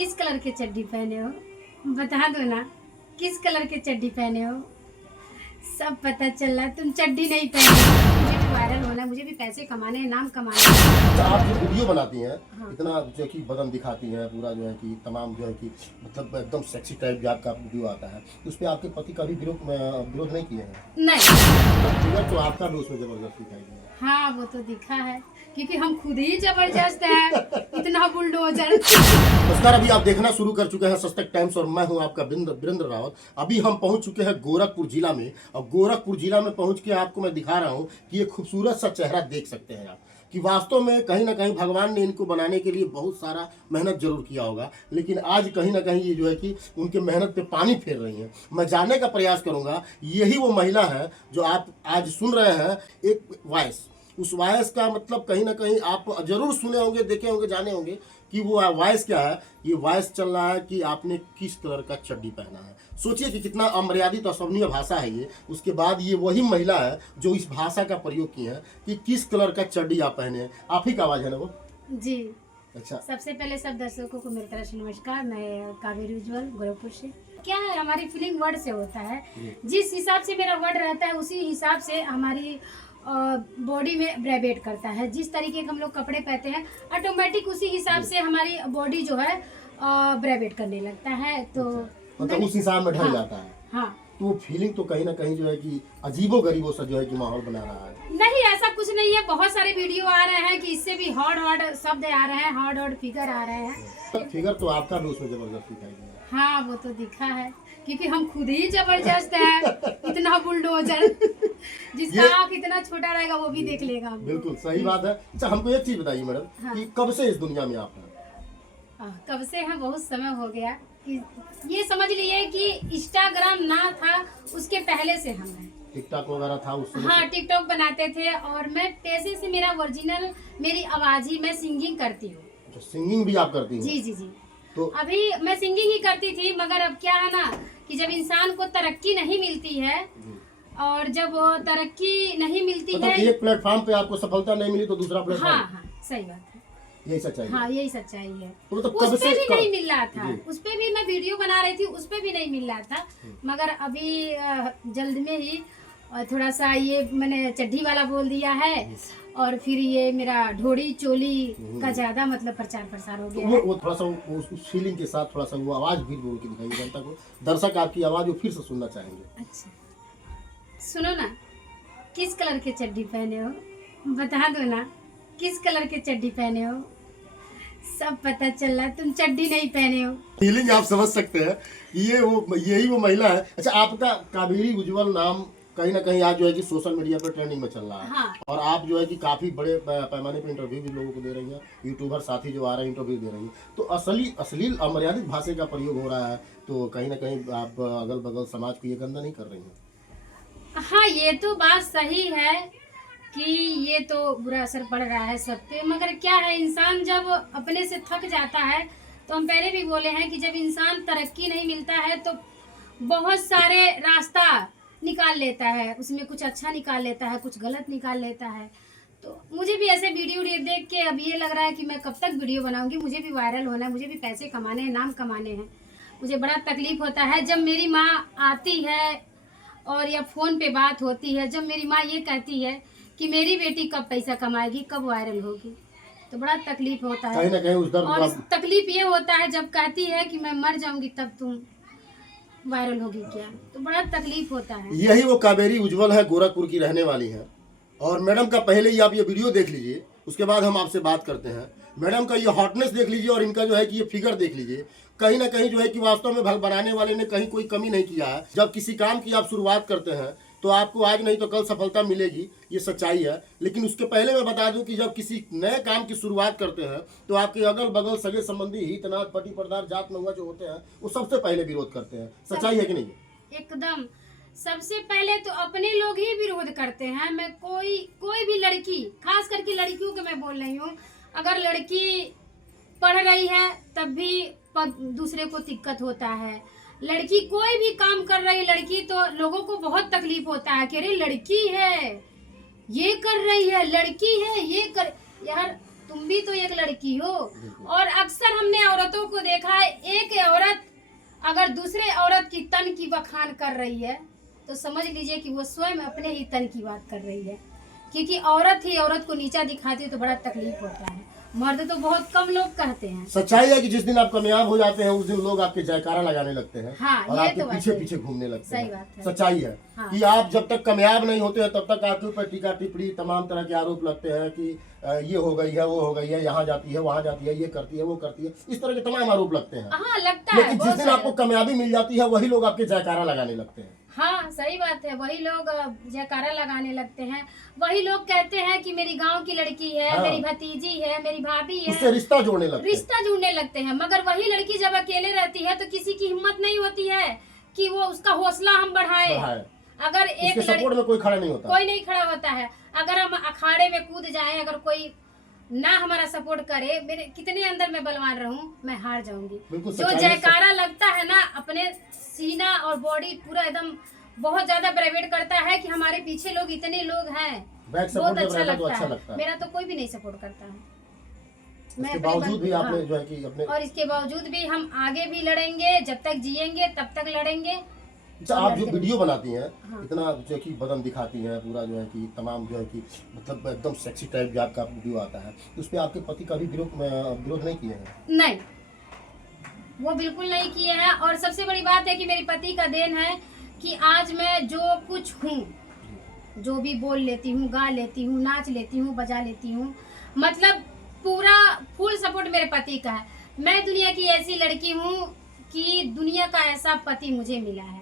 किस कलर के चड्डी पहने हो? बता दो ना, किस कलर के चड्डी पहने हो? सब पता चल रहा है तुम चड्डी नहीं पहने हो। मुझे भी वायरल होना है, मुझे भी पैसे कमाने हैं, नाम कमाना है। अच्छा, आप जो वीडियो बनाती हैं हाँ। इतना जो है कि बदन दिखाती हैं पूरा जो है कि तमाम जो है कि मतलब एकदम सेक्सी टाइप का वीडियो आता है, उस पर आपके पति का भी विरोध नहीं किए हैं? नहीं। तो आपका भी उसमें जबरदस्ती दिखाई दिया। हाँ वो तो दिखा है, क्योंकि हम खुद ही जबरदस्त हैं, इतना बुलडोजर। नमस्कार, अभी आप देखना शुरू कर चुके हैं सस्तक टाइम्स और मैं हूं आपका वीरेंद्र रावत। अभी हम पहुंच चुके हैं गोरखपुर जिला में और गोरखपुर जिला में पहुंच के आपको मैं दिखा रहा हूं कि ये खूबसूरत सा चेहरा देख सकते हैं आप कि वास्तव में कहीं ना कहीं भगवान ने इनको बनाने के लिए बहुत सारा मेहनत जरूर किया होगा, लेकिन आज कहीं ना कहीं ये जो है कि उनके मेहनत पे पानी फेर रही हैं। मैं जानने का प्रयास करूंगा, यही वो महिला है जो आप आज सुन रहे हैं। एक वॉइस, उस वॉइस का मतलब कहीं ना कहीं आप जरूर सुने होंगे, देखे होंगे, जाने होंगे कि वो वॉइस क्या है। ये वॉइस चल रहा है कि आपने किस कलर का चड्डी पहना है। सोचिए कि कितना अमर्यादित अशोभनीय भाषा है ये। उसके बाद ये वही महिला है जो इस भाषा का प्रयोग की है कि किस कलर का चड्डी आप पहने हैं। आप ही का आवाज है ना वो? जी। अच्छा, सबसे पहले सब दर्शकों को मेरी तरफ से नमस्कार। मैं कावेरी उज्जवल गोरखपुर से। क्या है, हमारी फीलिंग वर्ड से होता है। जिस हिसाब से मेरा वर्ड रहता है उसी हिसाब से हमारी बॉडी में वाइब्रेट करता है। जिस तरीके के हम लोग कपड़े पहनते हैं ऑटोमेटिक उसी हिसाब से हमारी बॉडी जो है वाइब्रेट करने लगता है। तो मतलब उस हिसाब में ढल हाँ, जाता है। हाँ। तो वो फीलिंग तो कहीं ना कहीं जो है कि अजीबो गरीबो सा जो है कि माहौल बना रहा है। नहीं, ऐसा कुछ नहीं है। बहुत सारे वीडियो आ रहे हैं कि इससे भी हार्ड शब्द आ रहे हैं, हार्ड फिगर आ रहे हैं। फिगर तो आपका भी उसमें जबरदस्त दिखाई दिया। हाँ वो तो दिखा है, क्योंकि हम खुद ही जबरदस्त हैं, इतना बुलडोजर। जिसका आँख इतना छोटा रहेगा वो भी देख लेगा हमको। बिल्कुल सही बात है। अच्छा, हमको एक चीज बताइए मैडम, हाँ। कि कब से इस दुनिया में आप हैं? कब से है, बहुत समय हो गया। कि ये समझ लिए कि इंस्टाग्राम ना था उसके पहले से हम हैं। टिकटॉक वगैरह था उस समय हाँ, से? टिकटॉक बनाते थे और मैं पैसे से, मेरा ओरिजिनल मेरी आवाज ही, मैं सिंगिंग करती हूँ। अच्छा, सिंगिंग भी आप करती हैं? जी जी जी। तो अभी मैं सिंगिंग ही करती थी, मगर अब क्या है ना कि जब इंसान को तरक्की नहीं मिलती है और जब तरक्की नहीं मिलती मतलब है। एक प्लेटफॉर्म पे आपको सफलता नहीं मिली तो दूसरा हाँ प्लेटफॉर्म। हाँ, सही बात है। यही सच्चाई है। हाँ यही सच्चाई है। तो मतलब उस कब पे से भी नहीं मिल रहा था, जी। उस पे भी मैं वीडियो बना रही थी, उस पे भी नहीं मिल रहा था। मगर अभी जल्द में ही थोड़ा सा ये मैंने चड्ढी वाला बोल दिया है और फिर ये मेरा ढोड़ी चोली का ज्यादा मतलब प्रचार प्रसार हो तो गया है। वो थोड़ा सा उस फीलिंग के साथ थोड़ा सा वो आवाज भी बोल के दिखाइए जनता को। दर्शक आपकी आवाज वो फिर से सुनना चाहेंगे। अच्छा सुनो ना, किस कलर के चड्डी पहने हो? बता दो ना, किस कलर के चड्डी पहने हो? सब पता चल रहा है तुम चड्डी नहीं पहने हो। फीलिंग आप समझ सकते हैं कि यही वो महिला है। अच्छा, आपका कावेरी उज्जवल नाम कहीं ना कहीं आज जो है कि सोशल मीडिया पर ट्रेंडिंग में चल रहा है। हाँ। और आप जो है कि काफी बड़े पैमाने पे इंटरव्यू भी लोगों को दे रही हैं। यूट्यूबर साथी जो आ रहे हैं इंटरव्यू दे रही हैं, तो अश्लील अमर्यादित भाषा का प्रयोग हो रहा है। तो कहीं ना कहीं आप अगल बगल समाज को ये गंदा नहीं कर रही हैं? हाँ ये तो बात सही है कि ये तो बुरा असर पड़ रहा है सब पे, मगर क्या है, इंसान जब अपने से थक जाता है, तो हम पहले भी बोले हैं कि जब इंसान तरक्की नहीं मिलता है तो बहुत सारे रास्ता निकाल लेता है, उसमें कुछ अच्छा निकाल लेता है, कुछ गलत निकाल लेता है। तो मुझे भी ऐसे वीडियो देख के अब ये लग रहा है कि मैं कब तक वीडियो बनाऊंगी, मुझे भी वायरल होना है, मुझे भी पैसे कमाने हैं, नाम कमाने हैं। मुझे बड़ा तकलीफ होता है जब मेरी माँ आती है और या फोन पे बात होती है, जब मेरी माँ ये कहती है कि मेरी बेटी कब पैसा कमाएगी, कब वायरल होगी, तो बड़ा तकलीफ होता है। कहीं ना कहीं उस दर्द और को तकलीफ ये होता है जब कहती है कि मैं मर जाऊंगी तब तुम वायरल होगी क्या, तो बड़ा तकलीफ होता है। यही वो कावेरी उज्जवल है, गोरखपुर की रहने वाली है। और मैडम का पहले ही आप ये वीडियो देख लीजिए, उसके बाद हम आपसे बात करते हैं। मैडम का ये हॉटनेस देख लीजिए और इनका जो है कि ये फिगर देख लीजिए। कहीं ना कहीं जो है कि वास्तव में भग बनाने वाले ने कहीं कोई कमी नहीं किया है। जब किसी काम की आप शुरुआत करते हैं तो आपको आज नहीं तो कल सफलता मिलेगी, ये सच्चाई है। लेकिन उसके पहले मैं बता दूं कि जब किसी नए काम की शुरुआत करते हैं तो आपके अगल बगल सगे संबंधी हित नात पति परदार जात महुआ जो होते हैं वो सबसे पहले विरोध करते हैं। सच्चाई है कि नहीं? एकदम, सबसे पहले तो अपने लोग ही विरोध करते हैं। मैं कोई भी लड़की, खास करके लड़कियों के मैं बोल रही हूँ, अगर लड़की पढ़ रही है तब भी दूसरे को दिक्कत होता है। लड़की कोई भी काम कर रही लड़की तो लोगों को बहुत तकलीफ होता है कि अरे लड़की है, ये कर रही है, लड़की है ये कर। यार तुम भी तो एक लड़की हो। और अक्सर हमने औरतों औरतों को देखा है, एक औरत अगर दूसरे औरत की तन की बखान कर रही है तो समझ लीजिए कि वो स्वयं अपने ही तन की बात कर रही है, क्योंकि औरत ही औरत को नीचा दिखाती है तो बड़ा तकलीफ होता है। मर्द तो बहुत कम लोग कहते हैं। सच्चाई है कि जिस दिन आप कामयाब हो जाते हैं उस दिन लोग आपके जयकारा लगाने लगते हैं हाँ, और ये आपके तो बात पीछे है। पीछे घूमने लगते सही हैं। बात है। सच्चाई है हाँ। कि आप जब तक कामयाब नहीं होते हैं तब तक आपके ऊपर टीका टिप्पणी तमाम तरह के आरोप लगते हैं कि ये हो गई है, वो हो गई है, यहाँ जाती है, वहाँ जाती है, ये करती है, वो करती है, इस तरह के तमाम आरोप लगते हैं। हाँ, लगता है लेकिन जिस बहुत दिन सारे आपको कामयाबी मिल जाती है वही लोग आपके जयकारा लगाने लगते हैं। हाँ, सही बात है। वही लोग जयकारा लगाने लगते हैं, वही लोग कहते हैं कि मेरी गांव की लड़की है, हाँ। मेरी भतीजी है, मेरी भाभी उससे है, रिश्ता जोड़ने लगते हैं। रिश्ता जुड़ने लगते हैं। मगर वही लड़की जब अकेले रहती है तो किसी की हिम्मत नहीं होती है कि वो उसका हौसला हम बढ़ाएं। बढ़ाएं। अगर एक उसके सपोर्ट में कोई खड़ा नहीं होता। कोई नहीं खड़ा होता है। अगर हम अखाड़े में कूद जाएं, अगर कोई ना हमारा सपोर्ट करे, मेरे कितने अंदर में बलवान रहूं, मैं हार जाऊंगी। बिल्कुल जो सच्चाई है। जयकारा लगता है ना, अपने सीना और बॉडी पूरा एकदम बहुत ज्यादा प्राइवेट करता है कि हमारे पीछे लोग इतने लोग हैं, बैक बहुत सपोर्ट जब अच्छा रहता है तो लगता अच्छा है। लगता है। मेरा तो कोई भी नहीं सपोर्ट करता है। इसके अपने बावजूद भी आपने हाँ। जो है कि अपने और इसके बावजूद भी हम आगे भी लड़ेंगे, जब तक जिएंगे तब तक लड़ेंगे। अच्छा, आप जो लड़ते वीडियो बनाती हैं हाँ। इतना जो है कि बदन दिखाती हैं पूरा जो है कि तमाम जो है कि मतलब एकदम सेक्सी टाइप जो आपका वीडियो आता है, तो उस पर आपके पति का भी विरोध नहीं किए हैं? नहीं, वो बिल्कुल नहीं किए हैं। और सबसे बड़ी बात है कि मेरे पति का देन है कि आज मैं जो कुछ हूँ, जो भी बोल लेती हूँ, गा लेती हूँ, नाच लेती हूँ, बजा लेती हूँ, मतलब पूरा फुल सपोर्ट मेरे पति का है। मैं दुनिया की ऐसी लड़की हूँ कि दुनिया का ऐसा पति मुझे मिला है।